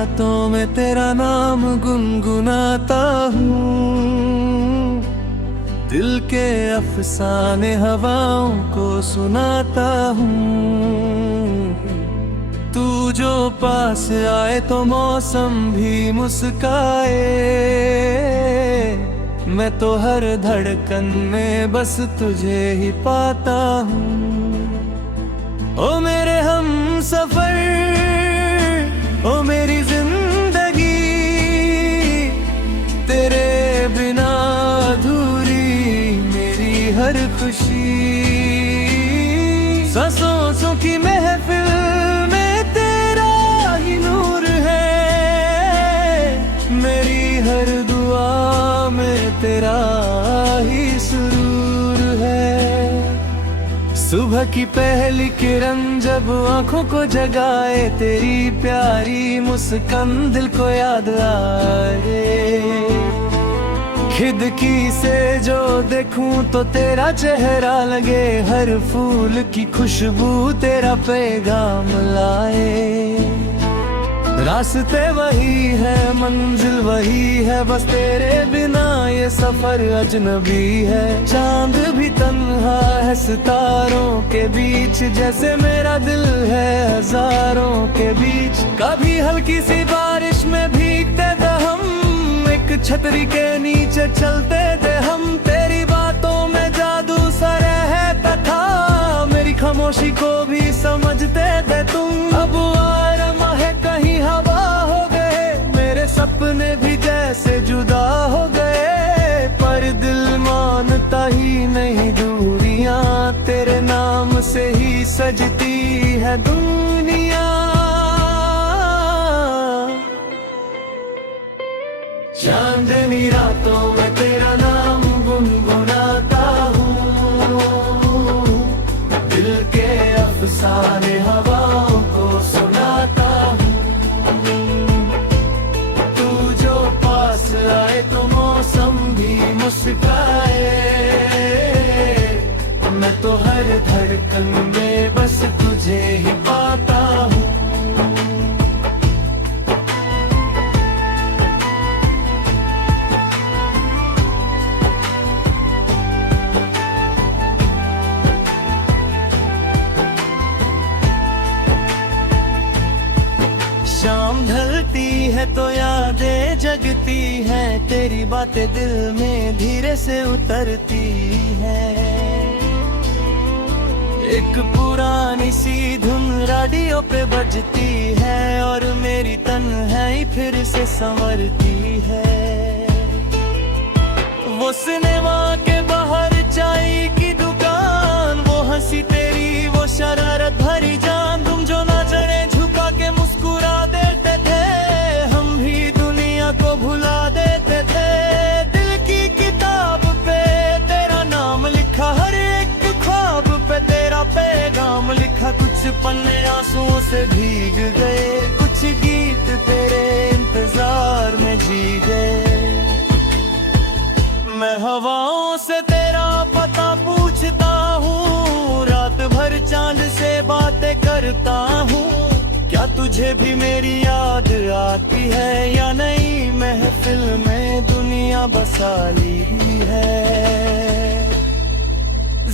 रातों में तेरा नाम गुनगुनाता हूँ, दिल के अफसाने हवाओं को सुनाता हूँ। तू जो पास आए तो मौसम भी मुस्काए, मैं तो हर धड़कन में बस तुझे ही पाता हूँ। ओ मेरे हम सफर, ओ मेरी जिंदगी, तेरे बिना अधूरी मेरी हर खुशी। सांसों की महफिल में तेरा ही नूर है, मेरी हर दुआ में तेरा ही सुरूर है। सुबह की पहली किरण जब आंखों को जगाए, तेरी प्यारी मुस्कान दिल को याद आए। खिड़की से जो देखूं तो तेरा चेहरा लगे, हर फूल की खुशबू तेरा पैगाम लाए। रास्ते वही है, मंजिल वही है, बस तेरे बिना ये सफर अजनबी है। चांद भी तन्हा है सितारों के बीच, जैसे मेरा दिल है हजारों के बीच। कभी हल्की सी बारिश में भीगते थे हम, एक छतरी के नीचे चलते थे हम। तेरी बातों में जादू सा रहता था, मेरी खामोशी को भी समझते थे तुम। अब आराम है कहीं हवा हो गए, मेरे सपने भी जैसे जुदा हो गए। पर दिल मानता ही नहीं, दूरियां तेरे नाम से ही सजती है दुनिया। चांदनी रातों में तेरा नाम गुनगुनाता हूँ, दिल के अफसाने हवाओं को सुनाता हूँ। तू जो पास आए तो मौसम भी मुस्काए, मैं तो हर धड़कन में बस तुझे ही पाता हूँ। शाम ढलती है तो यादें जगती हैं, तेरी बातें दिल में धीरे से उतरती हैं। एक पुरानी सी धुन रेडियो पे बजती है, और मेरी तन्हाई फिर से संवरती है। वो सिनेमा के बाहर चाय की दुकान, वो हंसी तेरी, वो शरारत भरी जान। तुम जो नजरें झुका के मुस्कुरा देते थे, हम भी दुनिया को भुला देते थे। दिल की किताब पे तेरा नाम लिखा, हर एक ख्वाब पे तेरा पैगाम लिखा। कुछ पन्ने आंसुओं से भीग गए, कुछ गीत तेरे इंतजार में जी गए। मैं हवाओं से तेरा पता पूछता हूँ, रात भर चांद से बातें करता हूँ। क्या तुझे भी मेरी याद आती है या नहीं, महफिल में दुनिया बसा ली है।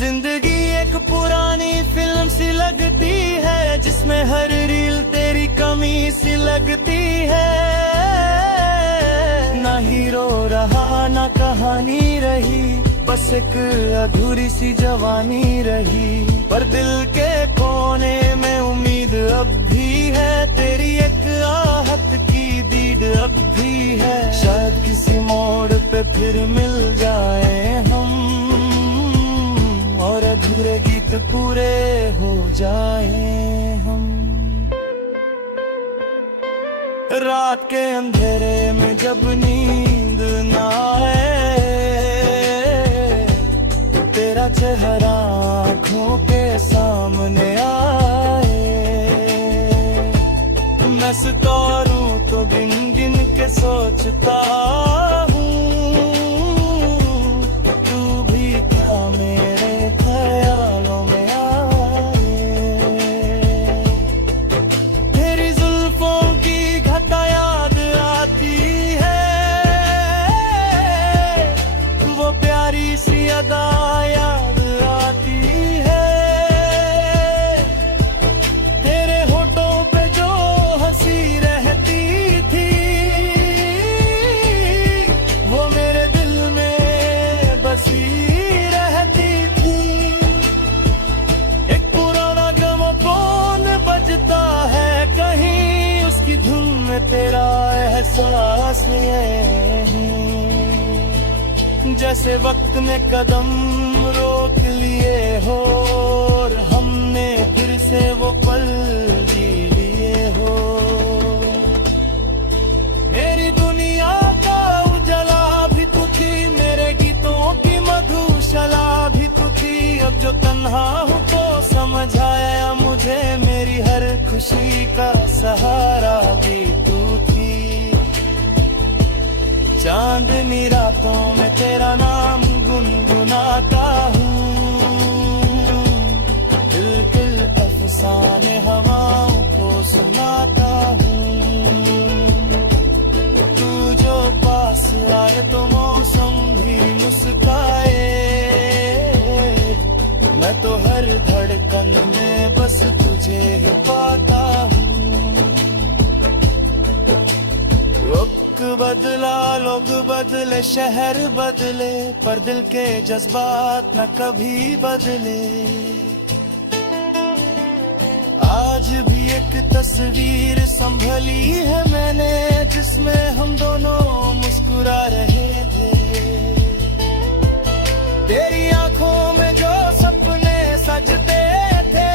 जिंदगी एक पुरानी फिल्म सी लगती है, जिसमें हर रील तेरी कमी सी लगती है। ना हीरो रहा ना कहानी रही, बस एक अधूरी सी जवानी रही। पर दिल के कोने में उम्मीद अब भी है, तेरी एक आहट की दीद अब भी है। शायद किसी मोड़ पे फिर मिल जाए हम, और अधूरे गीत पूरे हो जाए हम। रात के अंधेरे में जब नींद ना आए, तेरा चेहरा आँखों के सामने आए। मैं सितारों तो गिन गिन के सोचता हूँ, तू भी क्या मेरे ख्यालों में आए। तेरी जुल्फों की घटाया तेरा एहसास ये जैसे वक्त ने कदम रोक लिए हो और हमने फिर से वो पल जी लिए हो। मेरी दुनिया का उजला भी तू थी, मेरे गीतों की मधुशला भी तू थी। अब जो तन्हा हूँ तो समझ आया मुझे, मेरी हर खुशी का सहारा भी तू थी। चांदनी रातों में तेरा नाम गुनगुनाता हूँ, दिल दिल अफसाने हवाओं को सुनाता हूँ। तू जो पास आए तो मौसम भी मुस्काए, मैं तो हर धड़कन में बस तुझे ही पाता हूँ। वक्त बदला, लोग बदले, शहर बदले, पर दिल के जज्बात न कभी बदले। आज भी एक तस्वीर संभली है मैंने, जिसमें हम दोनों मुस्कुरा रहे थे। तेरी आंखों में जो सपने सजते थे,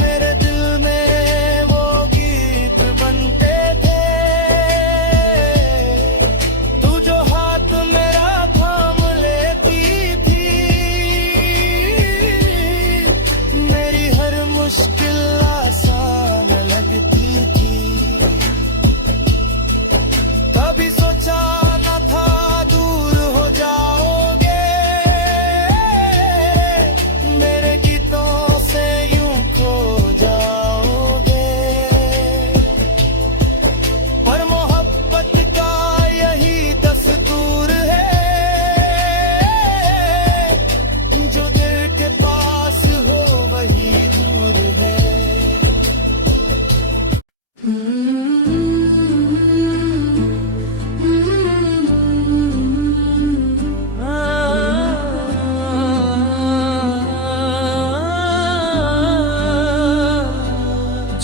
मेरे दिल में वो गीत बनते थे। तू जो हाथ मेरा थाम लेती थी, मेरी हर मुश्किल आसान लगती थी। कभी सोचा न था दूर हो जाओगे, मेरे गीतों से यूं खो जाओगे। पर मोहब्बत का यही दस्तूर है, जो दिल के पास हो वही दूर है।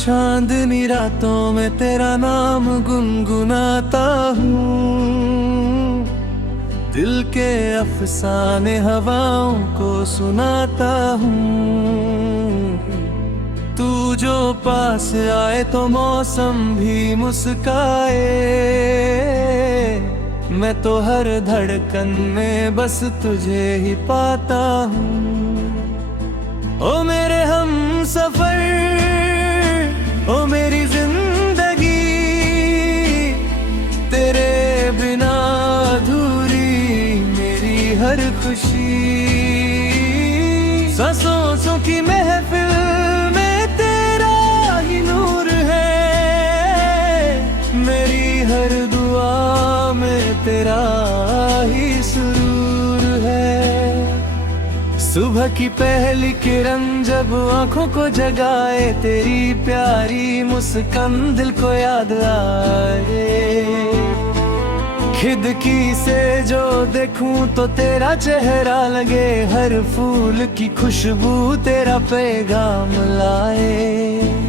चांदनी रातों में तेरा नाम गुनगुनाता हूँ, दिल के अफसाने हवाओं को सुनाता हूँ। तू जो पास आए तो मौसम भी मुस्काए, मैं तो हर धड़कन में बस तुझे ही पाता हूँ। ओ मेरे हम सफर, ओ मेरी जिंदगी, तेरे बिना अधूरी मेरी हर खुशी। सांसों की महफिल में तेरा ही नूर है, मेरी हर दुआ में तेरा ही सुरूर है। सुबह की पहली किरण जब आंखों को जगाए, तेरी प्यारी मुस्कान दिल को याद आए। खिड़की से जो देखूं तो तेरा चेहरा लगे, हर फूल की खुशबू तेरा पैगाम लाए।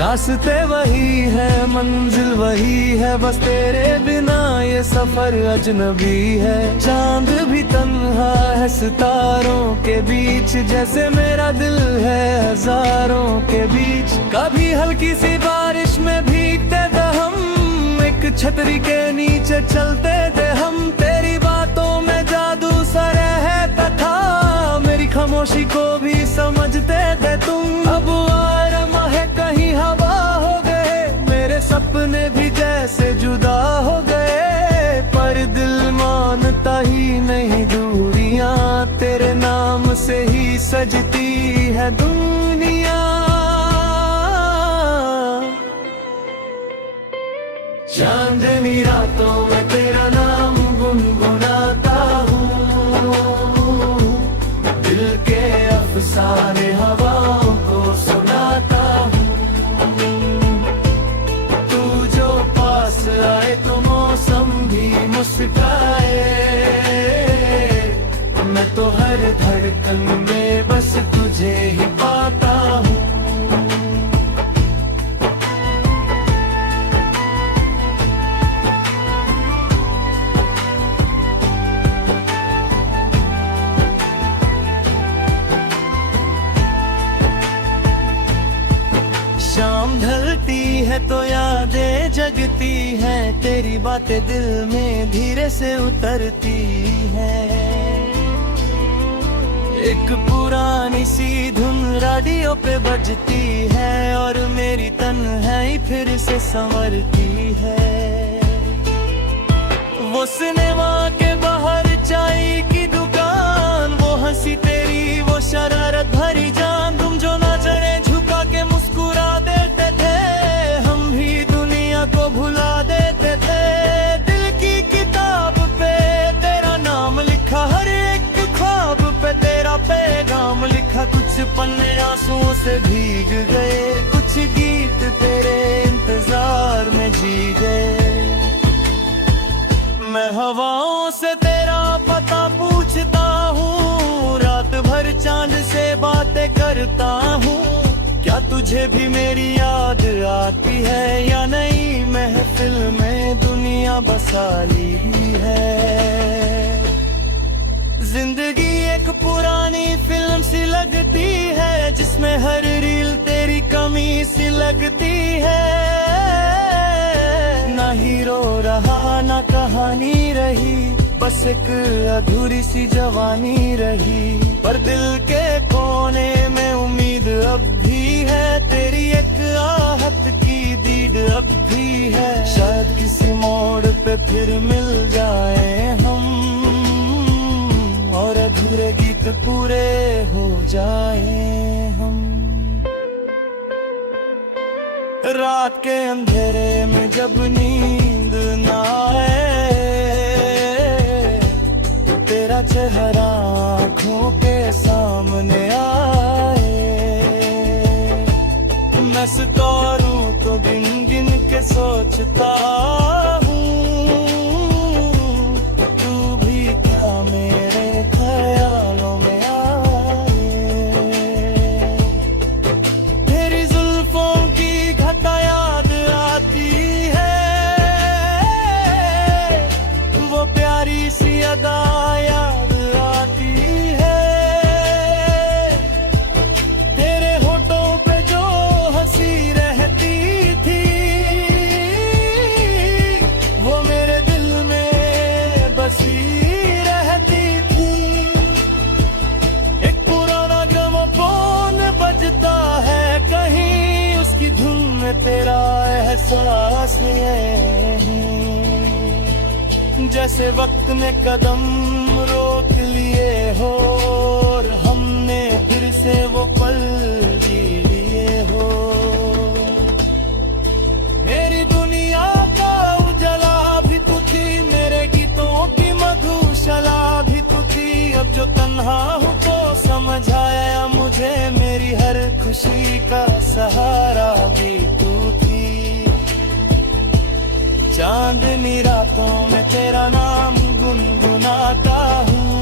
रास्ते वही है, मंजिल वही है, बस तेरे बिना ये सफर अजनबी है। चांद भी तन्हा है सितारों के बीच, जैसे मेरा दिल है हजारों के बीच। कभी हल्की सी बारिश में भीगते थे हम, एक छतरी के नीचे चलते थे हम। तेरी बातों में जादू सा रहता था, मेरी खामोशी को भी समझते थे तुम। अब आरमा है कहीं हवा हो गए, मेरे सपने भी जैसे जुदा हो गए। पर दिल मानता ही नहीं दूरियां, तेरे नाम से ही सजती है दुनिया। चांदनी रातों में तेरा नाम गुनगुनाता हूँ, दिल के अफसाने हवाओं को सुनाता हूँ। तू जो पास आए तो मौसम भी मुस्काए, मैं तो हर धड़कन में बस तुझे ही पाता हूँ। है तो यादें जगती हैं, तेरी बातें दिल में धीरे से उतरती हैं। एक पुरानी सी धुन रेडियो पे बजती है और मेरी तन्हाई फिर से संवरती है। वो सिनेमा के बाहर चाय की दुकान, वो हंसी तेरी, वो शरारत भरी जान, तुम जो नजरें झुका के मुस्कुरा देते थे, हम भी दुनिया को भुला देते थे। दिल की किताब पे तेरा नाम लिखा, हर एक ख्वाब पे तेरा पैगाम लिखा। कुछ पन्ने आंसुओं से भीग गए, कुछ गीत तेरे इंतजार में जी गए। मैं हवाओं से तेरा पता पूछता हूँ, रात भर चांद से बातें करता हूँ। क्या तुझे भी मेरी याद आती है या नहीं? महफिल में दुनिया बसा ली है। जिंदगी एक पुरानी फिल्म सी लगती है, जिसमें हर रील तेरी कमी सी लगती है। ना हीरो रहा ना कहानी रही, बस एक अधूरी सी जवानी रही। पर दिल के कोने में उम्मीद अब भी है, तेरी एक आहट की दीद अब भी है। शायद किसी मोड़ पे फिर मिल जाए हम, और अधूरे गीत पूरे हो जाए हम। रात के अंधेरे में जब नींद ना आए, तेरा चेहरा आँखों के सामने आए। मैं सितारों तो गिन गिन के सोचता हूँ, तू भी क्या मेरे ख्यालों में याद आती है। तेरे होठों पे जो हंसी रहती थी, वो मेरे दिल में बसी रहती थी। एक पुराना ग्रामोफोन बजता है कहीं, उसकी धुन में तेरा एहसास है। जैसे वक्त में कदम रोक लिए हो, और हमने फिर से वो पल जी लिए हो। मेरी दुनिया का उजला भी तू थी, मेरे गीतों की मधुशाला भी तू थी। अब जो तन्हा हूँ तो समझ आया मुझे, मेरी हर खुशी का सहारा भी तू थी। चांदनी रातों में तेरा नाम गुनगुनाता हूँ,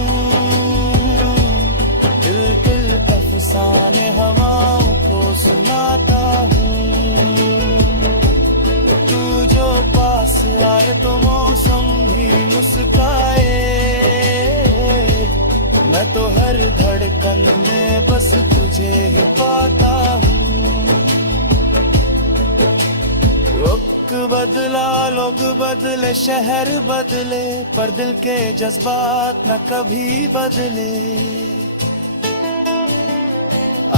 दिल दिल अफसाने हवाओं को सुनाता हूँ। तू जो पास आए तो मौसम भी मुस्काए, मैं तो हर धड़कन में बस तुझे ही पाता हूँ। बदला, लोग बदले, शहर बदले, पर दिल के जज्बात न कभी बदले।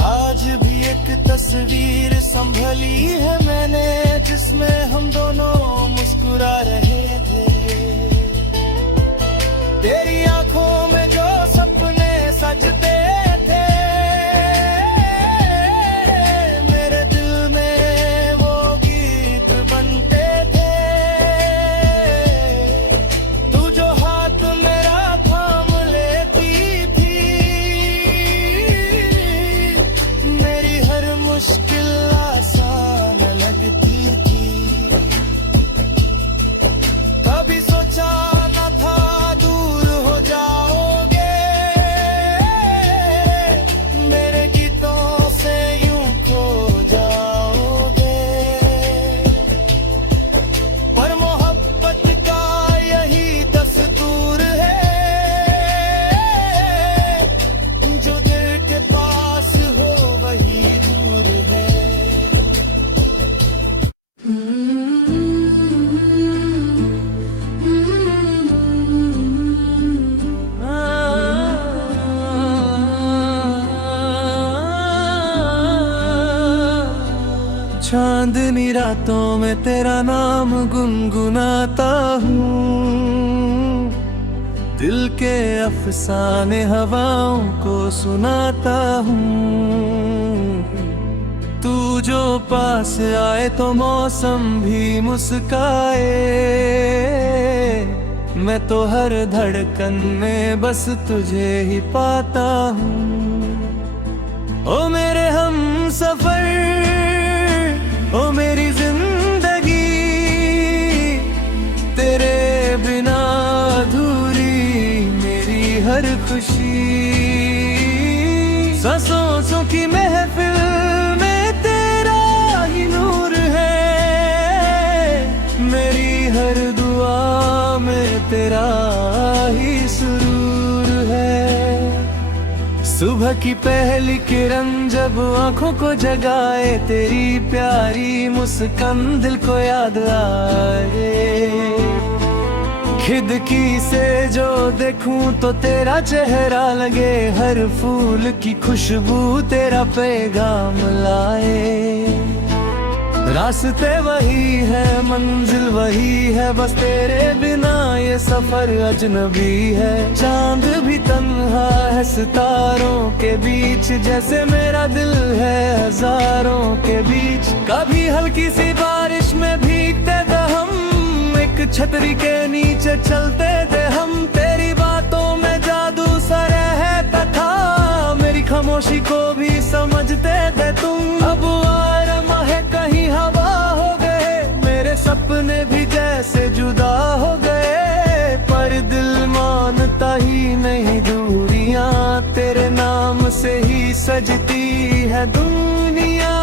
आज भी एक तस्वीर संभली है मैंने, जिसमें हम दोनों मुस्कुरा रहे थे। तेरी आंखों में जो सपने सजते थे, मेरे दिल में वो गीत बनते थे। तू जो हाथ मेरा थाम लेती थी, मेरी हर मुश्किल आसान लगती। चांदनी रातों में तेरा नाम गुनगुनाता हूँ, दिल के अफसाने हवाओं को सुनाता हूँ। तू जो पास आए तो मौसम भी मुस्काए, मैं तो हर धड़कन में बस तुझे ही पाता हूँ। ओ मेरे हम सफर, ओ मेरी जिंदगी, तेरे बिना अधूरी मेरी हर खुशी। सांसों की महफिल में तेरा ही नूर है, मेरी हर दुआ में तेरा ही सुरूर है। सुबह की पहली किरण जब आंखों को जगाए, तेरी प्यारी मुस्कान दिल को याद आए। खिड़की से जो देखूं तो तेरा चेहरा लगे, हर फूल की खुशबू तेरा पैगाम लाए। रास्ते वही है, मंजिल वही है, बस तेरे बिना ये सफर अजनबी है। चांद भी तन्हा है सितारों के बीच, जैसे मेरा दिल है हजारों के बीच। कभी हल्की सी बारिश में भीगते थे हम, एक छतरी के नीचे चलते थे हम। तेरी बातों में जादू सा रहता था, मेरी खामोशी को भी समझते थे तुम। अब आराम है कहीं हवा हो गए, मेरे सपने भी जैसे जुदा हो गए। पर दिल मानता ही नहीं, दूरियां तेरे नाम से ही सजती है दुनिया।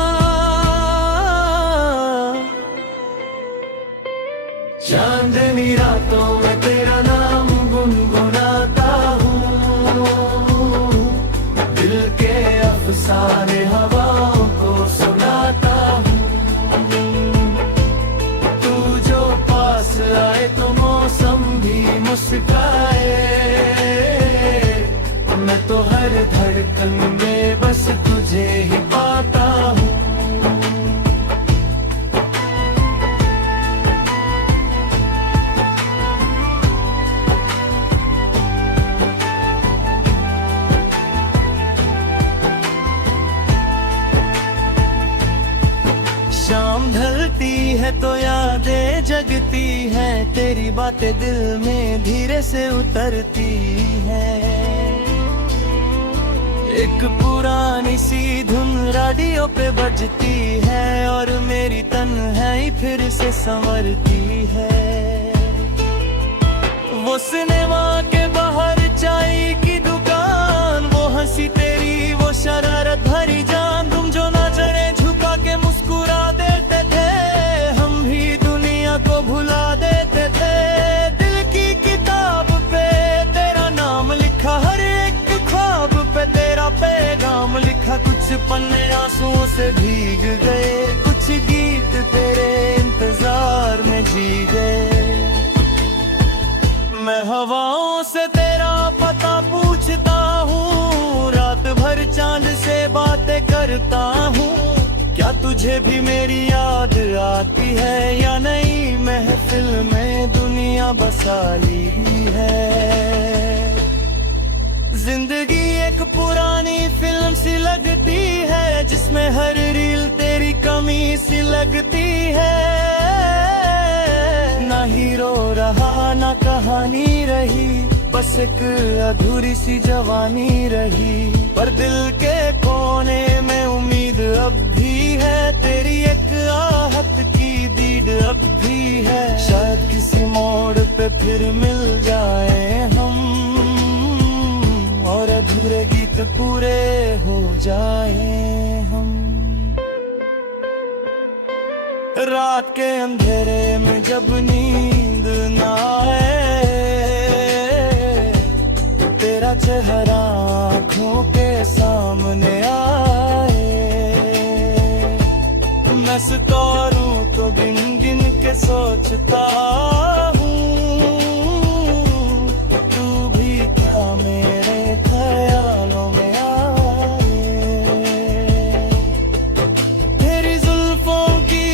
चांदनी रातों में तेरा नाम गुनगुनाता हूँ, दिल के अफसाने हवाओं को सुनाता हूँ। तू जो पास आए तो मौसम भी मुस्काए, मैं तो हर धड़कन में बस तुझे ही पाता हूँ। शाम ढलती है तो यादें जगती हैं, तेरी बातें दिल में धीरे से उतरती हैं। एक पुरानी सी धुन रेडियो पे बजती है, और मेरी तन्हाई फिर से संवरती है। वो सिनेमा के बाहर चाय की दुकान, वो हंसी तेरी, वो शरारत भरी जान। तुम जो नजरें झुका के मुस्कुरा देते थे, हम भी दुनिया को भुला देते थे। दिल की किताब पे तेरा नाम लिखा, हर एक ख्वाब पे तेरा पैगाम लिखा। कुछ पन्ने आंसुओं से भीग गए, कुछ गीत तेरे इंतजार में जी गए। मैं हवाओं से तेरा पता पूछता हूँ, रात भर चांद से बातें करता हूँ। क्या तुझे भी मेरी याद आती है या नहीं, महफिल में दुनिया बसा ली है। जिंदगी एक पुरानी फिल्म सी लगती है, जिसमें हर रील तेरी कमी सी लगती है। ना हीरो रहा ना कहानी रही, बस एक अधूरी सी जवानी रही। पर दिल के कोने में उम्मीद अब भी है, तेरी एक आहट की दीद अब भी है। शायद किसी मोड़ पे फिर मिल जाए हम, और अधूरे गीत पूरे हो जाए हम। रात के अंधेरे में जब नींद ना आए, तेरा चेहरा आँखों के सामने आए। मैं सितारों को गिन गिन के सोचता हूँ, तू भी क्या मेरे ख्यालों में आए। तेरी जुल्फों की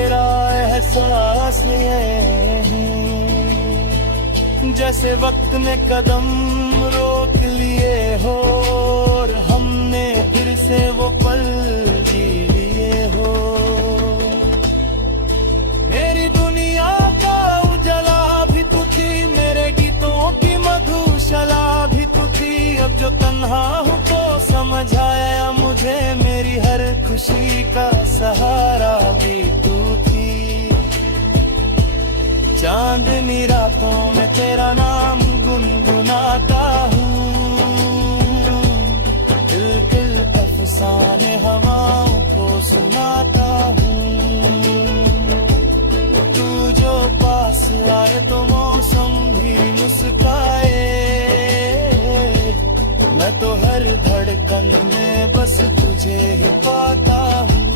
तेरा एहसास ये जैसे वक्त में कदम रोक लिए हो और हमने फिर से वो पल जी लिए हो। मेरी दुनिया का उजला भी तू थी, मेरे गीतों की मधुशला भी तू थी। अब जो तन्हा हूँ तो समझ आया मुझे, मेरी हर खुशी का सहारा भी तू थी। चांदनी रातों में तेरा नाम गुनगुनाता हूँ, दिल अफसाने हवाओं को सुनाता हूँ। तू जो पास आए तो मौसम भी मुस्काए, मैं तो हर धड़कन में बस तुझे ही पाता हूँ।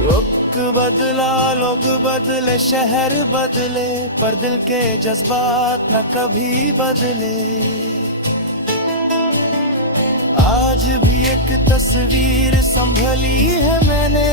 वक्त बदला, लोग बदले, शहर बदले, पर दिल के जज्बात न कभी बदले। आज भी एक तस्वीर संभली है मैंने,